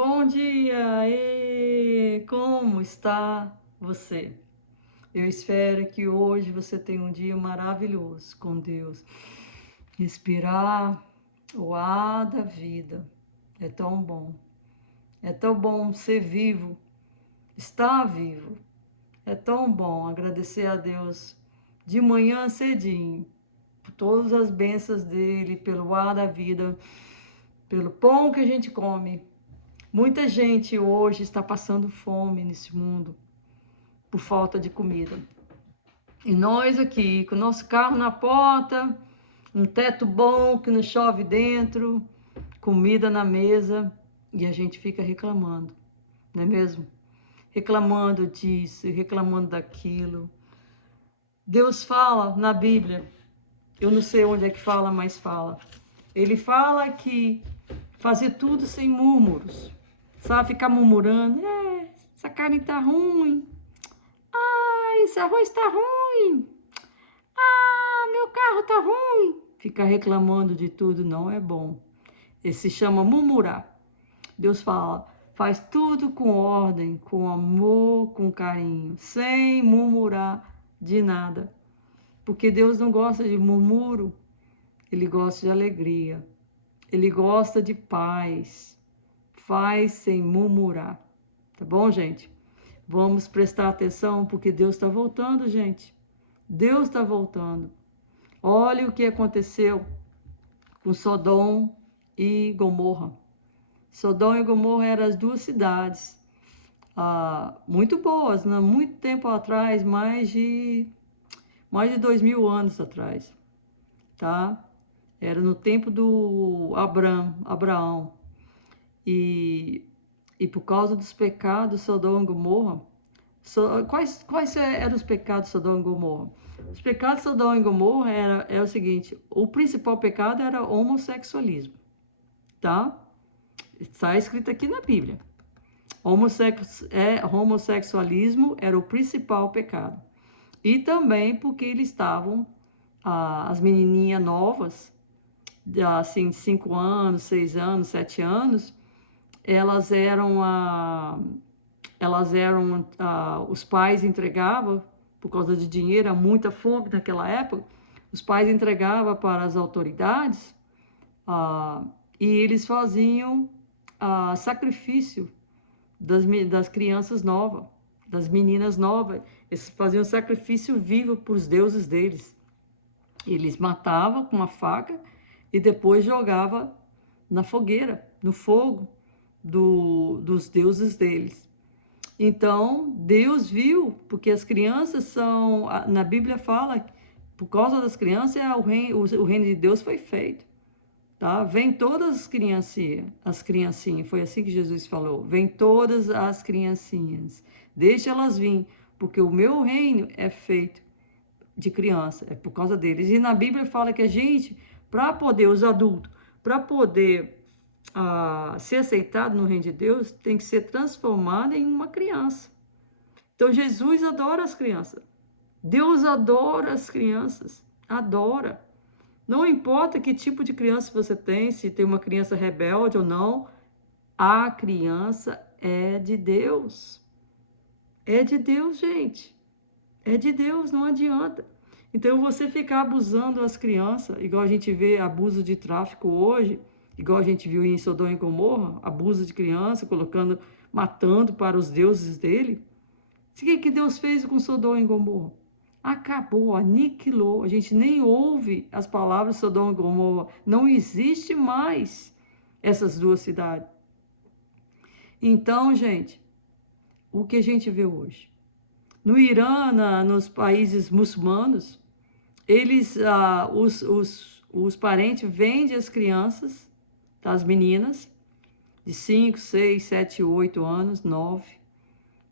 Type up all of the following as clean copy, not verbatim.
Bom dia! Como está você? Eu espero que hoje você tenha um dia maravilhoso com Deus. Respirar o ar da vida é tão bom. É tão bom ser vivo, estar vivo. É tão bom agradecer a Deus de manhã cedinho por todas as bênçãos dele, pelo ar da vida, pelo pão que a gente come. Muita gente hoje está passando fome nesse mundo por falta de comida. E nós aqui, com o nosso carro na porta, um teto bom que não chove dentro, comida na mesa, e a gente fica reclamando, não é mesmo? Reclamando disso, reclamando daquilo. Deus fala na Bíblia, eu não sei onde é que fala, mas fala. Ele fala que fazer tudo sem murmúrios, sabe? Ficar murmurando, essa carne tá ruim, esse arroz tá ruim, meu carro tá ruim. Ficar reclamando de tudo não é bom. Esse se chama murmurar. Deus fala, faz tudo com ordem, com amor, com carinho, sem murmurar de nada. Porque Deus não gosta de murmúrio, Ele gosta de alegria. Ele gosta de paz. Faz sem murmurar. Tá bom, gente? Vamos prestar atenção porque Deus está voltando, gente. Deus está voltando. Olha o que aconteceu com Sodom e Gomorra. Sodom e Gomorra eram as duas cidades muito boas, né? Muito tempo atrás, mais de 2000 anos atrás, tá? Era no tempo do Abraão. E por causa dos pecados, Sodom e Gomorra, quais eram os pecados de Sodom e Gomorra? Os pecados de Sodom e Gomorra era o seguinte, o principal pecado era o homossexualismo, tá? Está escrito aqui na Bíblia. Homossexualismo era o principal pecado. E também porque eles estavam, as menininhas novas, assim, 5 anos, 6 anos, 7 anos, os pais entregavam, por causa de dinheiro, muita fome naquela época, os pais entregavam para as autoridades e eles faziam sacrifício das crianças novas, das meninas novas. Eles faziam sacrifício vivo para os deuses deles. Eles matavam com uma faca e depois jogavam na fogueira, no fogo dos deuses deles. Então, Deus viu, porque as crianças são, na Bíblia fala, por causa das crianças, o reino de Deus foi feito. Tá? Vem todas as criancinhas, foi assim que Jesus falou, vem todas as criancinhas, deixa elas vir, porque o meu reino é feito de criança, é por causa deles. E na Bíblia fala que a gente, para poder, os adultos, para poder ser aceitado no reino de Deus, tem que ser transformado em uma criança. Então Jesus adora as crianças. Deus adora as crianças. Adora. Não importa que tipo de criança você tem, se tem uma criança rebelde ou não, a criança é de Deus. É de Deus, gente. É de Deus, não adianta. Então você ficar abusando as crianças, igual a gente vê abuso de tráfico hoje, igual a gente viu em Sodom e Gomorra, abuso de criança, matando para os deuses dele. O que Deus fez com Sodom e Gomorra? Acabou, aniquilou. A gente nem ouve as palavras de Sodom e Gomorra. Não existe mais essas duas cidades. Então, gente, o que a gente vê hoje? No Irã, nos países muçulmanos, os parentes vendem as crianças, as meninas, de 5, 6, 7, 8 anos, 9,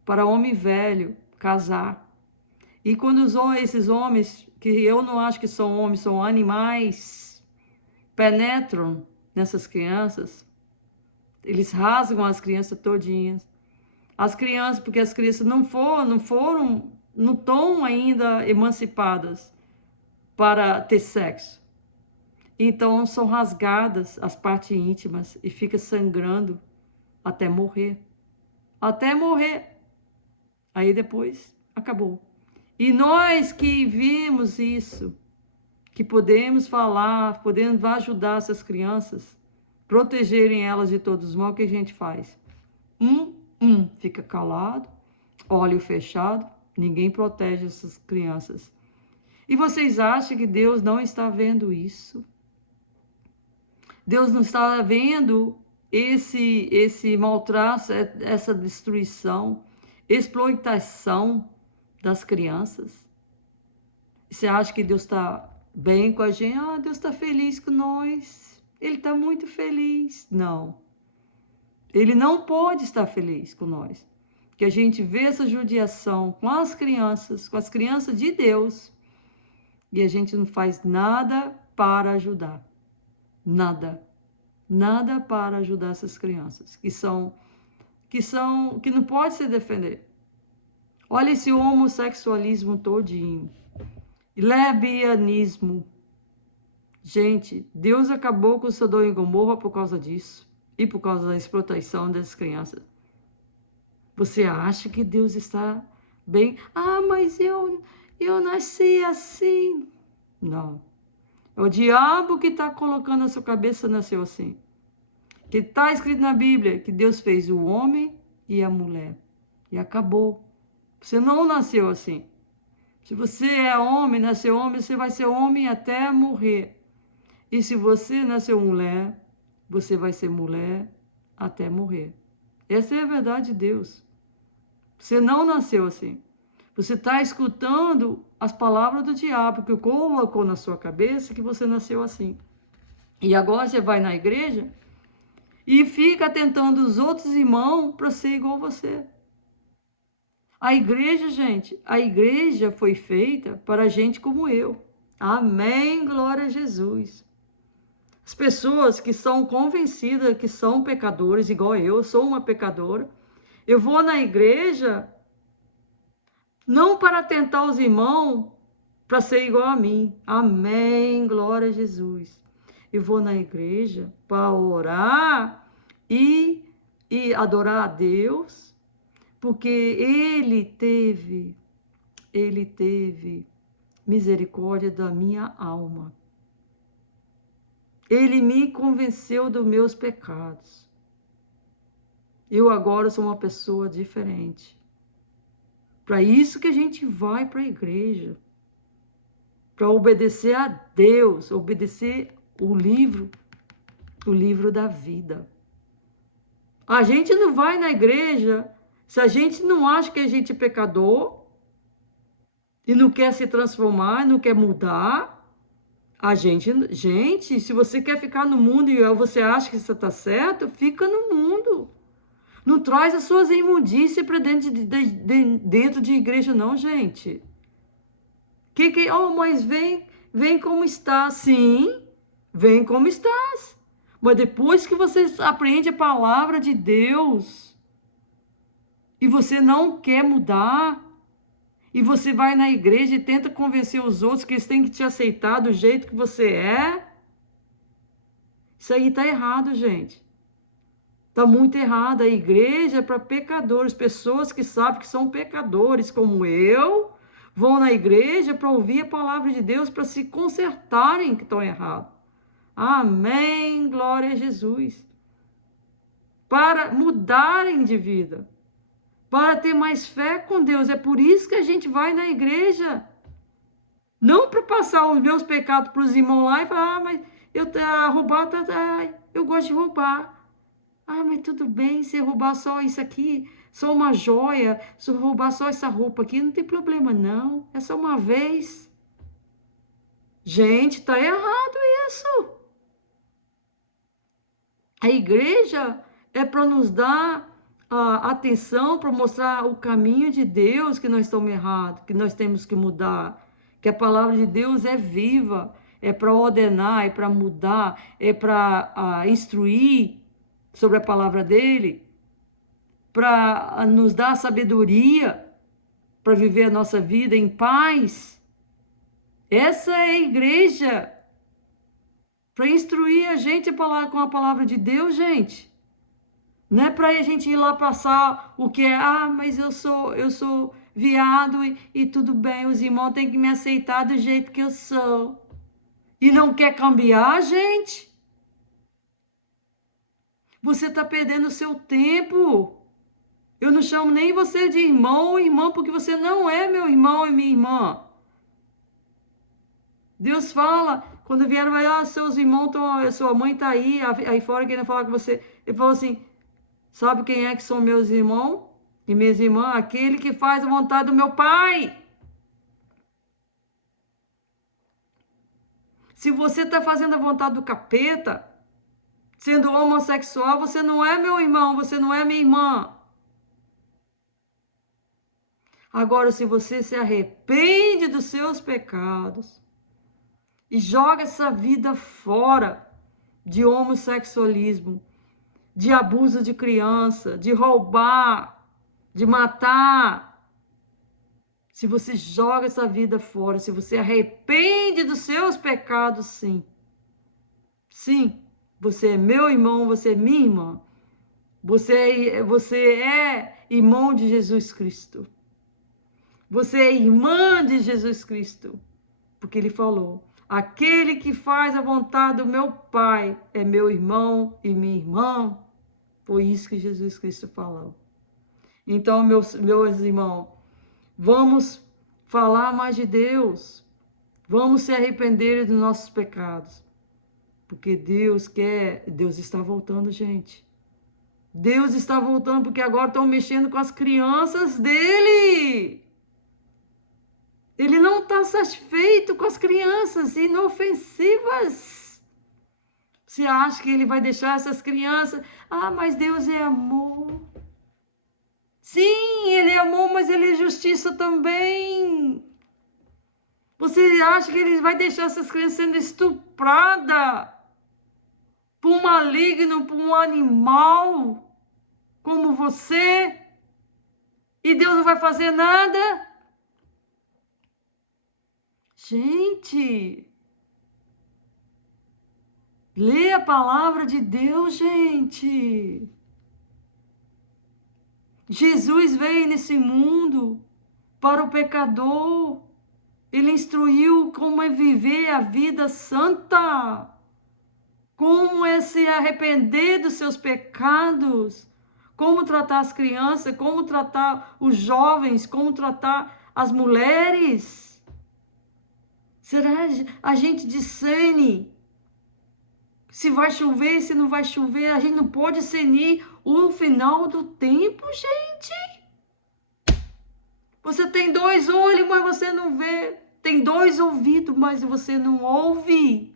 para homem velho casar. E quando esses homens, que eu não acho que são homens, são animais, penetram nessas crianças, eles rasgam as crianças todinhas. As crianças, porque as crianças não estão ainda emancipadas para ter sexo. Então são rasgadas as partes íntimas e fica sangrando até morrer. Até morrer. Aí depois acabou. E nós que vimos isso, que podemos falar, podemos ajudar essas crianças, protegerem elas de todos os mal, o que a gente faz? Fica calado, olho fechado, ninguém protege essas crianças. E vocês acham que Deus não está vendo isso? Deus não está vendo esse maltrato, essa destruição, exploitação das crianças? Você acha que Deus está bem com a gente? Ah, Deus está feliz com nós. Ele está muito feliz. Não. Ele não pode estar feliz com nós. Porque a gente vê essa judiação com as crianças de Deus, e a gente não faz nada para ajudar. Nada. Nada para ajudar essas crianças, que não pode se defender. Olha esse homossexualismo todinho. Lesbianismo. Gente, Deus acabou com Sodoma e Gomorra por causa disso. E por causa da exploração das crianças. Você acha que Deus está bem? Ah, mas eu nasci assim. Não. É o diabo que está colocando na sua cabeça, nasceu assim. Que está escrito na Bíblia que Deus fez o homem e a mulher. E acabou. Você não nasceu assim. Se você é homem, nasceu homem, você vai ser homem até morrer. E se você nasceu mulher, você vai ser mulher até morrer. Essa é a verdade de Deus. Você não nasceu assim. Você está escutando as palavras do diabo que colocou na sua cabeça que você nasceu assim. E agora você vai na igreja e fica tentando os outros irmãos para ser igual a você. A igreja, gente, a igreja foi feita para gente como eu. Amém, glória a Jesus. As pessoas que são convencidas que são pecadores, igual eu sou uma pecadora, eu vou na igreja não para tentar os irmãos para ser igual a mim. Amém, glória a Jesus. Eu vou na igreja para orar e adorar a Deus, porque Ele teve misericórdia da minha alma. Ele me convenceu dos meus pecados. Eu agora sou uma pessoa diferente. Para isso que a gente vai para a igreja. Para obedecer a Deus, obedecer o livro da vida. A gente não vai na igreja se a gente não acha que a gente é pecador e não quer se transformar, não quer mudar. Gente, se você quer ficar no mundo e você acha que você está certo, fica no mundo. Não traz as suas imundícias para dentro de igreja, não, gente. Mas vem como está. Sim, vem como estás. Mas depois que você aprende a palavra de Deus e você não quer mudar, e você vai na igreja e tenta convencer os outros que eles têm que te aceitar do jeito que você é, isso aí está errado, gente. Está muito errado. A igreja é para pecadores, pessoas que sabem que são pecadores, como eu, vão na igreja para ouvir a palavra de Deus, para se consertarem que estão errados. Amém, glória a Jesus. Para mudarem de vida, para ter mais fé com Deus. É por isso que a gente vai na igreja. Não para passar os meus pecados para os irmãos lá e falar, mas eu gosto de roubar. Ah, mas tudo bem, se roubar só isso aqui, só uma joia, se roubar só essa roupa aqui, não tem problema não, é só uma vez. Gente, tá errado isso. A igreja é para nos dar atenção, para mostrar o caminho de Deus, que nós estamos errados, que nós temos que mudar, que a palavra de Deus é viva, é para ordenar, é para mudar, é para instruir sobre a palavra dele, para nos dar sabedoria, para viver a nossa vida em paz. Essa é a igreja, para instruir a gente com a palavra de Deus, gente. Não é para a gente ir lá passar o que é, mas eu sou viado e tudo bem, os irmãos têm que me aceitar do jeito que eu sou. E não quer cambiar, gente? Você está perdendo o seu tempo. Eu não chamo nem você de irmão ou irmã, porque você não é meu irmão e minha irmã. Deus fala, quando vieram, seus irmãos estão, sua mãe está aí fora querendo falar com você. Ele falou assim, sabe quem é que são meus irmãos e minhas irmãs? Aquele que faz a vontade do meu pai. Se você está fazendo a vontade do capeta, sendo homossexual, você não é meu irmão, você não é minha irmã. Agora, se você se arrepende dos seus pecados e joga essa vida fora de homossexualismo, de abuso de criança, de roubar, de matar, se você joga essa vida fora, se você arrepende dos seus pecados, sim. Sim, você é meu irmão, você é minha irmã. Você é irmão de Jesus Cristo. Você é irmã de Jesus Cristo. Porque ele falou, aquele que faz a vontade do meu Pai é meu irmão e minha irmã. Foi isso que Jesus Cristo falou. Então, meus irmãos, vamos falar mais de Deus. Vamos se arrepender dos nossos pecados. Porque Deus está voltando, gente. Deus está voltando porque agora estão mexendo com as crianças dele. Ele não está satisfeito com as crianças inofensivas. Você acha que ele vai deixar essas crianças? Mas Deus é amor. Sim, ele é amor, mas ele é justiça também. Você acha que ele vai deixar essas crianças sendo estupradas por um maligno, por um animal como você? E Deus não vai fazer nada? Gente, lê a palavra de Deus, gente. Jesus veio nesse mundo para o pecador. Ele instruiu como é viver a vida santa. Como é se arrepender dos seus pecados. Como tratar as crianças, como tratar os jovens, como tratar as mulheres. Será a gente discerne se vai chover, se não vai chover? A gente não pode discernir o final do tempo, gente. Você tem 2 olhos, mas você não vê. Tem 2 ouvidos, mas você não ouve.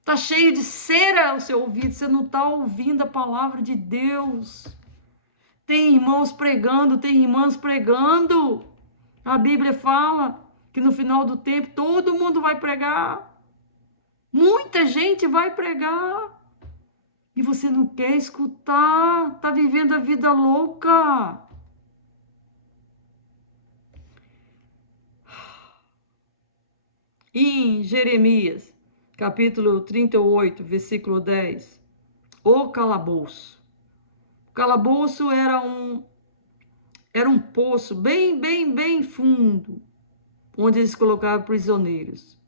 Está cheio de cera o seu ouvido, você não está ouvindo a palavra de Deus. Tem irmãos pregando, tem irmãs pregando. A Bíblia fala que no final do tempo todo mundo vai pregar. Muita gente vai pregar. E você não quer escutar, está vivendo a vida louca. Em Jeremias, capítulo 38, versículo 10, o calabouço. O calabouço era um poço bem fundo, onde eles colocavam prisioneiros.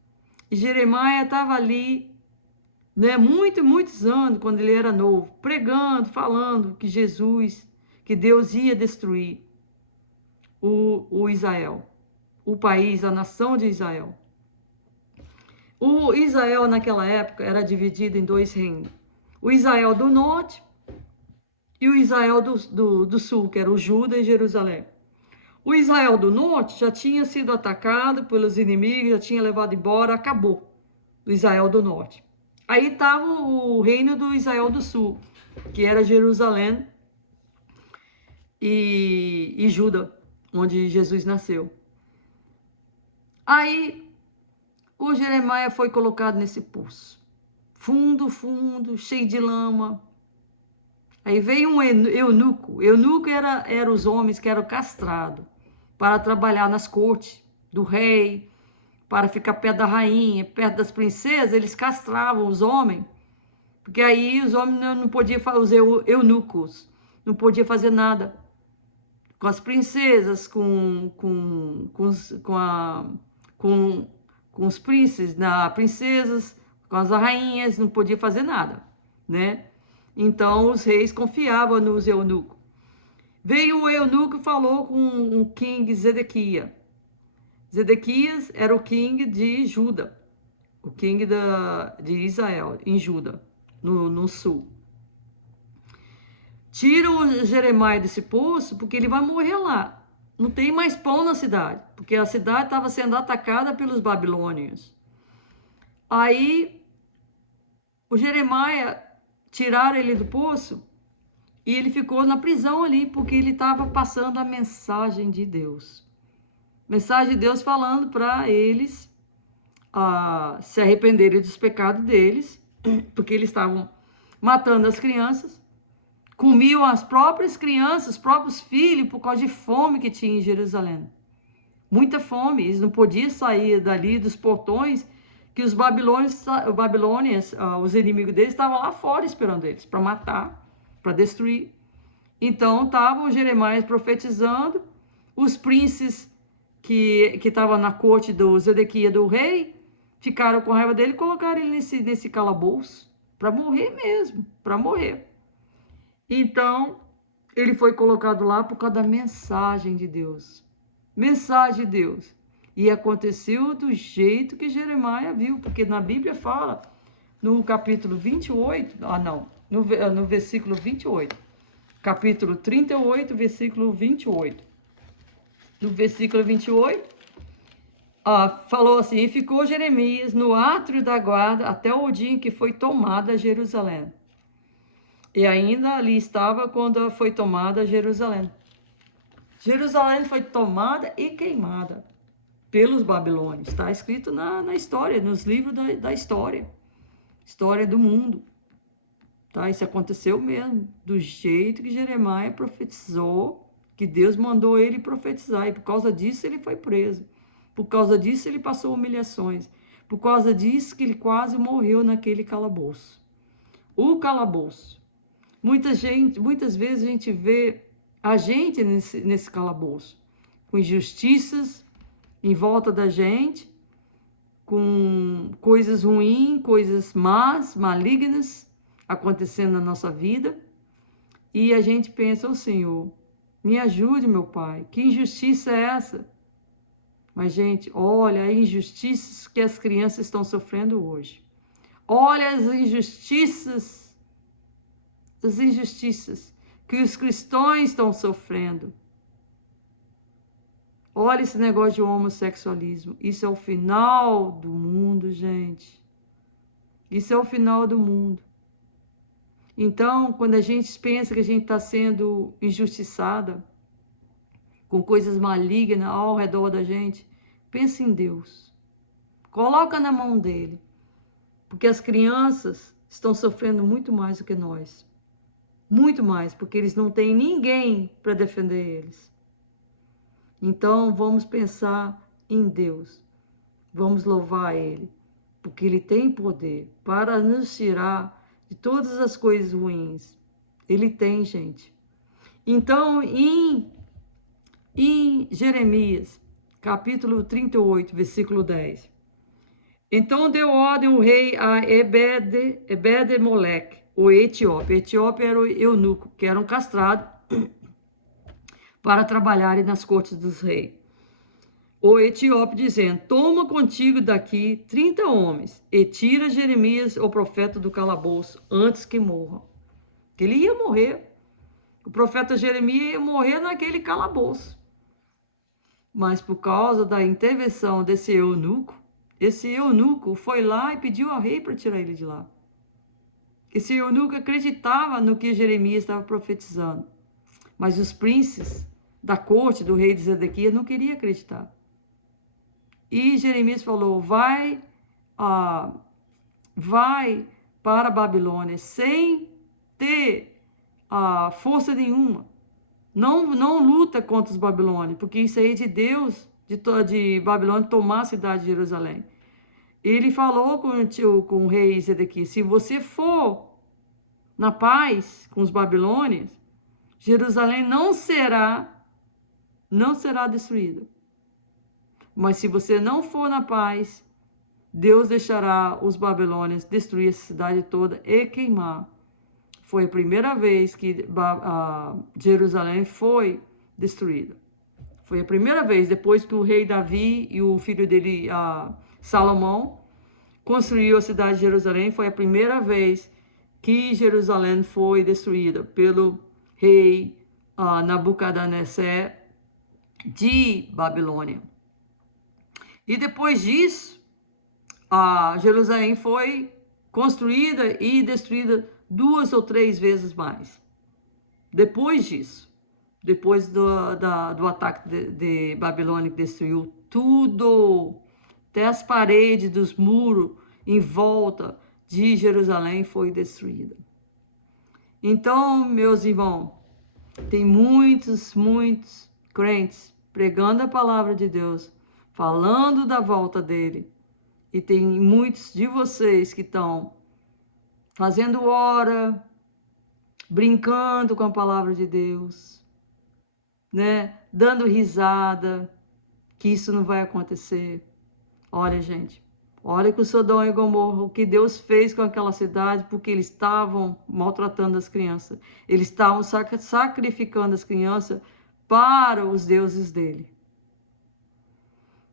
E Jeremias estava ali, né, muitos anos, quando ele era novo, pregando, falando que que Deus ia destruir o Israel, o país, a nação de Israel. O Israel, naquela época, era dividido em 2 reinos. O Israel do norte e o Israel do sul, que era o Judá e Jerusalém. O Israel do norte já tinha sido atacado pelos inimigos, já tinha levado embora, acabou. O Israel do norte. Aí estava o reino do Israel do sul, que era Jerusalém e Judá, onde Jesus nasceu. Aí o Jeremias foi colocado nesse poço. Fundo, cheio de lama. Aí veio um eunuco. Eunuco era os homens que eram castrados para trabalhar nas cortes do rei, para ficar perto da rainha, perto das princesas. Eles castravam os homens Porque aí os homens não podiam fazer, os eunucos, não podiam fazer nada com as princesas, com os príncipes, princesas, com as rainhas, não podia fazer nada, né? Então os reis confiavam nos eunucos. Veio o eunuco e falou com o king Zedequias. Zedequias era o king de Juda, o king de Israel, em Juda, no sul. Tira o Jeremias desse poço, porque ele vai morrer lá. Não tem mais pão na cidade, porque a cidade estava sendo atacada pelos babilônios. Aí, o Jeremias, tiraram ele do poço, e ele ficou na prisão ali, porque ele estava passando a mensagem de Deus. Mensagem de Deus falando para eles se arrependerem dos pecados deles, porque eles estavam matando as crianças, comiam as próprias crianças, os próprios filhos, por causa de fome que tinha em Jerusalém. Muita fome, eles não podiam sair dali dos portões, que os babilônios, os inimigos deles, estavam lá fora esperando eles, para matar, para destruir. Então, estava o Jeremias profetizando, os príncipes que estavam na corte do Zedequias, do rei, ficaram com raiva dele e colocaram ele nesse calabouço, para morrer mesmo, para morrer. Então, ele foi colocado lá por causa da mensagem de Deus. Mensagem de Deus. E aconteceu do jeito que Jeremias viu, porque na Bíblia fala, no capítulo 28, no versículo 28, capítulo 38, versículo 28. No versículo 28, falou assim: e ficou Jeremias no átrio da guarda até o dia em que foi tomada Jerusalém. E ainda ali estava quando foi tomada Jerusalém. Jerusalém foi tomada e queimada pelos babilônios. Está escrito na história, nos livros da história. História do mundo. Tá? Isso aconteceu mesmo, do jeito que Jeremias profetizou, que Deus mandou ele profetizar. E por causa disso ele foi preso. Por causa disso ele passou humilhações. Por causa disso que ele quase morreu naquele calabouço. O calabouço. Muitas vezes a gente vê a gente nesse calabouço, com injustiças em volta da gente, com coisas ruins, coisas más, malignas acontecendo na nossa vida, e a gente pensa: Senhor, me ajude, meu Pai, que injustiça é essa? Mas, gente, olha as injustiças que as crianças estão sofrendo hoje. Olha as injustiças que os cristãos estão sofrendo. Olha esse negócio de homossexualismo. Isso é o final do mundo, gente. Isso é o final do mundo. Então, quando a gente pensa que a gente está sendo injustiçada, com coisas malignas ao redor da gente, pense em Deus. Coloca na mão dele. Porque as crianças estão sofrendo muito mais do que nós. Muito mais, porque eles não têm ninguém para defender eles. Então, vamos pensar em Deus. Vamos louvar Ele, porque Ele tem poder para nos tirar de todas as coisas ruins. Ele tem, gente. Então, em Jeremias, capítulo 38, versículo 10. Então deu ordem o rei a Ebed-Meleque, o etíope. O etíope era o eunuco, que era um castrado para trabalharem nas cortes dos reis. O etíope dizendo: toma contigo daqui 30 homens e tira Jeremias, o profeta, do calabouço antes que morra. Que ele ia morrer. O profeta Jeremias ia morrer naquele calabouço. Mas por causa da intervenção desse eunuco, esse eunuco foi lá e pediu ao rei para tirar ele de lá. Esse eunuco acreditava no que Jeremias estava profetizando. Mas os príncipes da corte do rei de Zedequias não queriam acreditar. E Jeremias falou: vai para a Babilônia sem ter força nenhuma. Não luta contra os babilônios, porque isso aí é de Deus, de Babilônia tomar a cidade de Jerusalém. Ele falou com o rei Zedequias: se você for na paz com os babilônios, Jerusalém não será destruída. Mas se você não for na paz, Deus deixará os babilônios destruir a cidade toda e queimar. Foi a primeira vez que Jerusalém foi destruída. Foi a primeira vez, depois que o rei Davi e o filho dele, Salomão, construiu a cidade de Jerusalém. Foi a primeira vez que Jerusalém foi destruída pelo rei Nabucodonosor de Babilônia. E depois disso, Jerusalém foi construída e destruída 2 ou 3 vezes mais. Depois disso, depois do ataque de Babilônia, que destruiu tudo, até as paredes dos muros em volta de Jerusalém foi destruída. Então, meus irmãos, tem muitos crentes pregando a palavra de Deus, falando da volta dele. E tem muitos de vocês que estão fazendo hora, brincando com a palavra de Deus, né? Dando risada, que isso não vai acontecer. Olha, gente, olha que o Sodoma e Gomorra, o que Deus fez com aquela cidade, porque eles estavam maltratando as crianças. Eles estavam sacrificando as crianças para os deuses dele.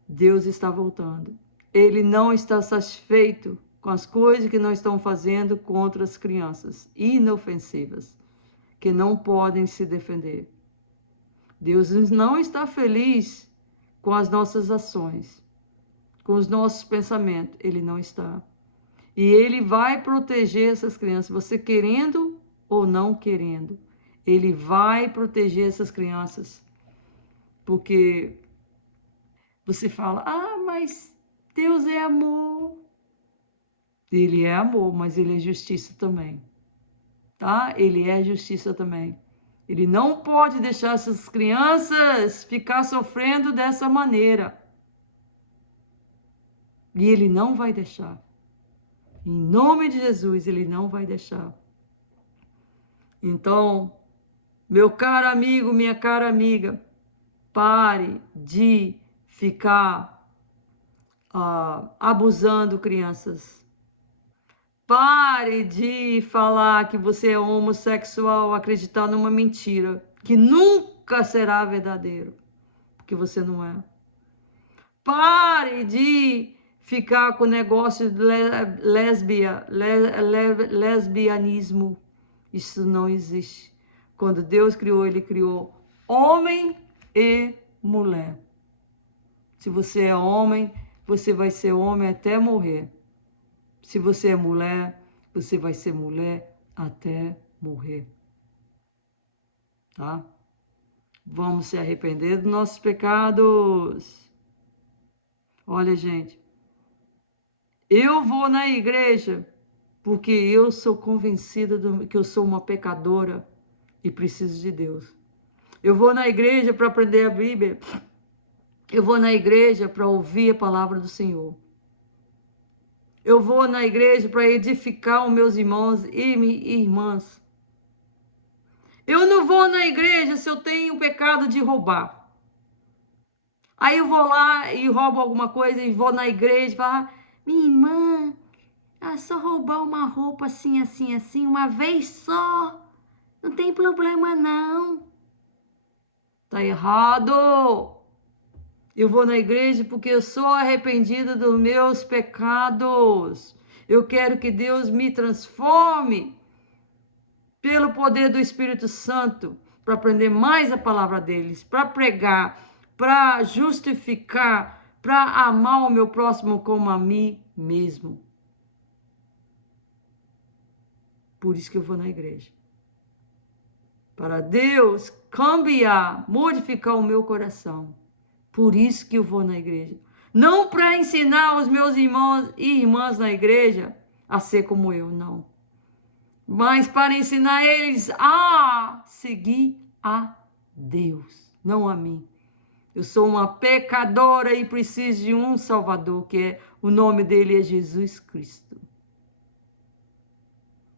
Deus está voltando. Ele não está satisfeito com as coisas que nós estamos fazendo contra as crianças inofensivas, que não podem se defender. Deus não está feliz com as nossas ações, com os nossos pensamentos. Ele não está. E ele vai proteger essas crianças, você querendo ou não querendo. Ele vai proteger essas crianças. Porque você fala, mas Deus é amor. Ele é amor, mas ele é justiça também. Tá? Ele é justiça também. Ele não pode deixar essas crianças ficar sofrendo dessa maneira. E ele não vai deixar. Em nome de Jesus, ele não vai deixar. Então, meu caro amigo, minha cara amiga, pare de ficar abusando crianças. Pare de falar que você é homossexual, acreditar numa mentira, que nunca será verdadeiro, porque você não é. Pare de ficar com o negócio de lesbianismo. Isso não existe. Quando Deus criou, ele criou homem e mulher. Se você é homem, você vai ser homem até morrer. Se você é mulher, você vai ser mulher até morrer. Tá? Vamos se arrepender dos nossos pecados. Olha, gente, eu vou na igreja porque eu sou convencida que eu sou uma pecadora e preciso de Deus. Eu vou na igreja para aprender a Bíblia. Eu vou na igreja para ouvir a palavra do Senhor. Eu vou na igreja para edificar os meus irmãos e irmãs. Eu não vou na igreja se eu tenho o pecado de roubar. Aí eu vou lá e roubo alguma coisa e vou na igreja e falo, minha irmã, só roubar uma roupa assim, uma vez só. Não tem problema não. Tá errado. Eu vou na igreja porque eu sou arrependida dos meus pecados. Eu quero que Deus me transforme pelo poder do Espírito Santo para aprender mais a palavra deles, para pregar, para justificar, para amar o meu próximo como a mim mesmo. Por isso que eu vou na igreja. Para Deus cambiar, modificar o meu coração. Por isso que eu vou na igreja. Não para ensinar os meus irmãos e irmãs na igreja a ser como eu, não. Mas para ensinar eles a seguir a Deus, não a mim. Eu sou uma pecadora e preciso de um Salvador, que o nome dele é Jesus Cristo.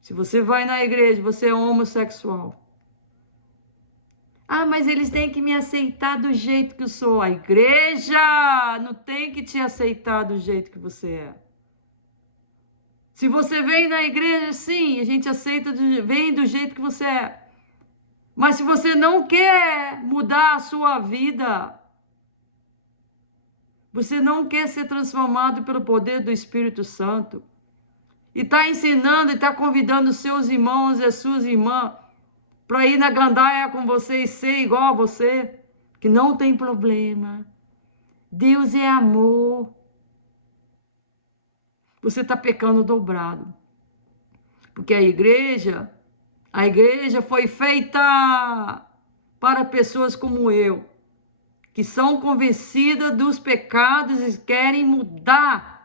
Se você vai na igreja, você é homossexual. Ah, mas eles têm que me aceitar do jeito que eu sou. A igreja não tem que te aceitar do jeito que você é. Se você vem na igreja, sim, a gente aceita, vem do jeito que você é. Mas se você não quer mudar a sua vida, você não quer ser transformado pelo poder do Espírito Santo, e está ensinando e está convidando os seus irmãos e as suas irmãs para ir na gandaia com você e ser igual a você, que não tem problema. Deus é amor. Você está pecando dobrado. Porque a igreja foi feita para pessoas como eu, que são convencidas dos pecados e querem mudar,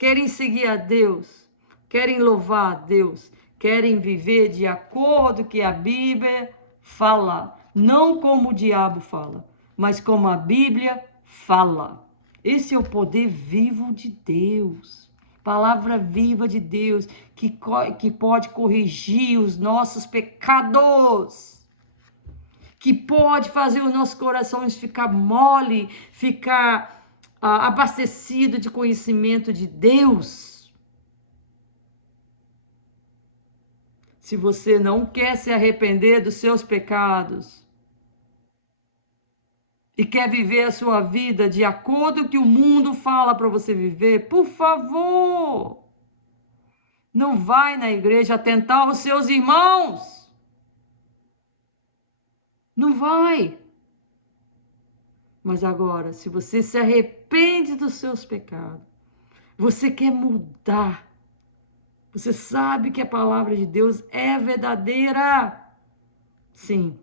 querem seguir a Deus, querem louvar a Deus, querem viver de acordo com o que a Bíblia fala, não como o diabo fala, mas como a Bíblia fala. Esse é o poder vivo de Deus, palavra viva de Deus, que pode corrigir os nossos pecados, que pode fazer os nossos corações ficar mole, ficar abastecido de conhecimento de Deus. Se você não quer se arrepender dos seus pecados e quer viver a sua vida de acordo com o que o mundo fala para você viver, por favor, não vai na igreja atentar os seus irmãos. Não vai. Mas agora, se você se arrepende dos seus pecados, você quer mudar, você sabe que a palavra de Deus é verdadeira, sim,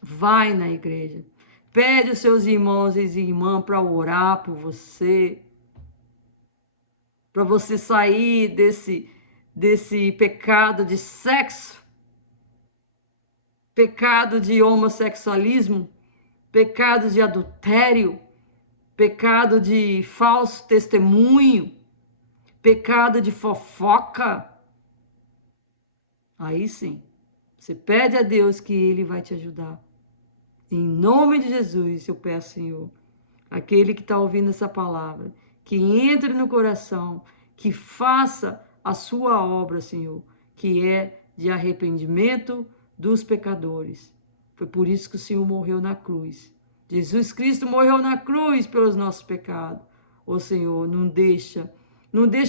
vai na igreja. Pede os seus irmãos e irmãs para orar por você, para você sair desse pecado de sexo, pecado de homossexualismo, pecado de adultério, pecado de falso testemunho, pecado de fofoca. Aí sim, você pede a Deus que Ele vai te ajudar. Em nome de Jesus, eu peço, Senhor, aquele que está ouvindo essa palavra, que entre no coração, que faça a sua obra, Senhor, que é de arrependimento dos pecadores. Foi por isso que o Senhor morreu na cruz. Jesus Cristo morreu na cruz pelos nossos pecados. Ô Senhor, não deixa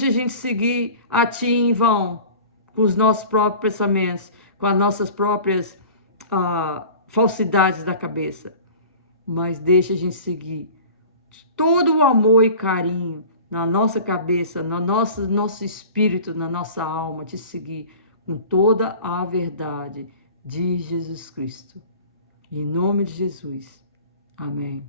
a gente seguir a Ti em vão, com os nossos próprios pensamentos, com as nossas próprias falsidades da cabeça, mas deixa a gente seguir todo o amor e carinho na nossa cabeça, no nosso espírito, na nossa alma, te seguir com toda a verdade de Jesus Cristo. Em nome de Jesus. Amém.